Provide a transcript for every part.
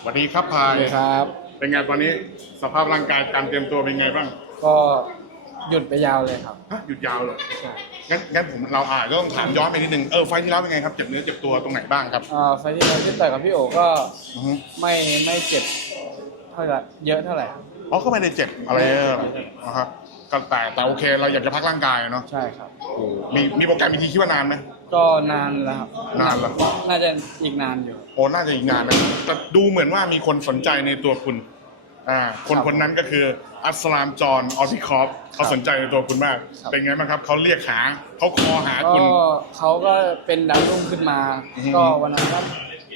สวัสดีครับพาสวัยสดีครับ เป็นไงตอนนี้สภาพร่างกายการเตรียมตัวเป็นไงบ้างก็หยุดไปยาวเลยครับฮะหยุดยาวเลยใช่งั้นงั้นผมเราอาจจะต้องถามย้อนไปนิดนึงเออไฟล์ที่แล้วเป็นไงครับเจ็บเนื้อเจ็บตัวตรงไหนบ้างครับเอ่อไฟล์ที่แล้วที่ต่อยกับพี่โอก็อือฮึไม่ไม่เจ็บเท่าไหร่เยอะเท่าไหร่ครับอ๋อก็ไม่ได้เจ็บอะไรเอออ่าฮะ ก็แต่แต่โอเค เราอยากจะพักร่างกายเนาะใช่ครับ มีมีโปรแกรมอีกทีคิดว่านานไหม ก็นานแล้วครับนานแล้ว น่าจะอีกนานอยู่ โอ้น่าจะอีกนานนะแต่ดูเหมือนว่ามีคนสนใจในตัวคุณอ่าคนครับคนนั้นก็คืออัสลามจอห์นออซิคอฟเขาสนใจในตัวคุณมาก ครับ เป็นไงบ้างครับเขาเรียกหาเขาคอหาคุก็ณ เขาก็เป็นดาวรุ่งขึ้นมา อือฮึ ก็วันนั้นก็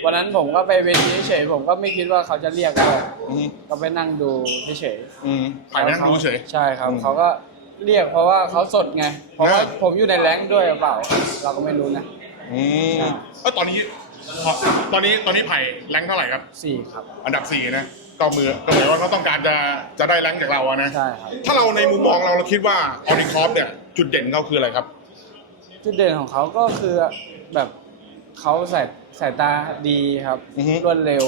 วันนั้นผมก็ไปเวทีเฉยๆผมก็ไม่คิดว่าเขาจะเรียกด้วยอืมก็ไปนั่งดูเฉยอืมๆถ่ายนั่งดูเฉย ใช่ครับ อืมเขาก็เรียกเพราะว่าเขาสดไง เพราะว่าอ่า ผมอยู่ในแรงค์ด้วยหรือเปล่า เราก็ไม่รู้นะ อืมใช่เอ้ยตอนนี้พอตอนนี้ตอนนี้ไผ่แรงค์เท่าไหร่ครับ สี่ครับ อันดับสี่นะก็มือก็หมายว่าเขาต้องการจะจะได้แรงค์จากเราอะนะ ใช่ครับ ถ้าเราในมุมมองเราเราคิดว่าออริคอฟเนี่ย จุดเด่นเขาคืออะไรครับ จุดเด่นของเขาก็คือแบบ เขาสายสายตาดีครับอือฮึ รวดเร็ว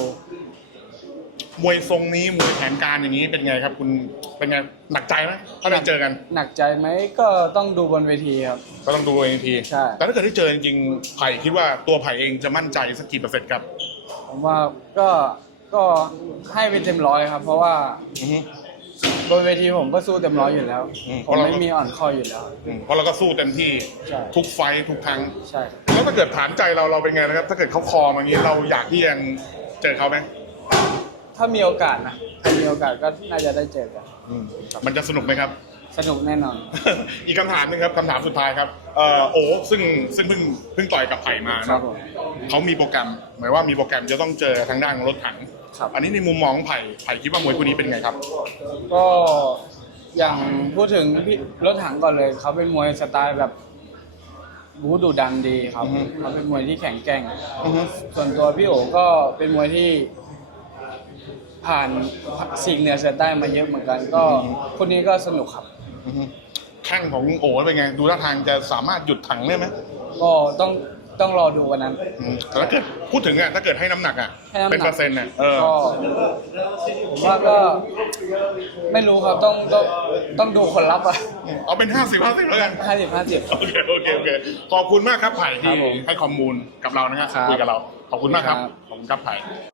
มวยทรงนี้มวยแผนการอย่างนี้เป็นไงครับ คุณเป็นไงหนักใจไหมถ้าได้เจอกัน หนักใจไหมก็ต้องดูบนเวทีครับ ก็ต้องดูเองทีใช่ แต่ถ้าเกิดได้เจอจริงๆไผ่คิดว่าตัวไผ่เองจะมั่นใจสักกี่เปอร์เซ็นต์ครับผมว่าก็ก็ให้เป็นเต็มร้อยครับ เพราะว่าอือฮึ บนเวทีผมก็สู้เต็มร้อยอยู่แล้ว อืม ผมไม่มีอ่อนข้ออยู่แล้ว อืมเพราะเราก็สู้เต็มที่ใช่ ทุกไฟท์ทุกครั้ง ใช่ครับแล้วถ้าเกิดฐานใจเราเราเป็นไงนะครับ ถ้าเกิดเขาคอมาอย่างนี้เราอยากที่ยังเจอเขาไหมถ้ามีโอกาสนะถ้ามีโอกาสก็น่าจะได้เจอกันมันจะสนุกไหมครับ สนุกแน่นอน อีกคำถามหนึงครับคำถามสุดท้ายครับเอ่อโอ้ซึ่งซึ่งเพิ่งเพิ่งต่อยกับไผ่มาครัเนาะบผม เขามีโปรแกรมหมายว่ามีโปรแกรมจะต้องเจอทางด้านของรถถัง ครับ อันนี้ในมุมมองของไผ่ไผ่คิดว่ามวยคู่นี้เป็นไงครับ ก็อย่างพูดถึงพี่รถถังก่อนเลยเขาเป็นมวยสไตล์แบบบูดุดันดีครับอือฮึ เขาเป็นมวยที่แข็งแกร่ง อือฮึ ส่วนตัวพี่โอก็เป็นมวยที่ผ่านสิ่งเหนือเสือใต้มาเยอะเหมือนกัน ก็คนนี้ก็สนุกครับ อือฮึแข้งของโอ้เป็นไง ดูท่าทางจะสามารถหยุดถังได้ไหมก็ต้อง ต้องรอดูวันนั้น อืมแต่ถ้าเกิดพูดถึงอะถ้าเกิดให้น้ำหนักอะให้น้ำหนัก เป็นเปอร์เซ็นต์อะเออก็ผมว่าก็ไม่รู้ครับต้องต้องต้องดูคนรับอะเอาเป็นห้าสิบห้าสิบแล้วกัน ห้าสิบห้าสิบ โอเคโอเคโอเคขอบคุณมากครับไผ่ครัที่บผมให้ข้อมูลกับเรานะครับครับคุยกับเรา ขอบคุณมากครับครับ ขอบคุณครับไผ่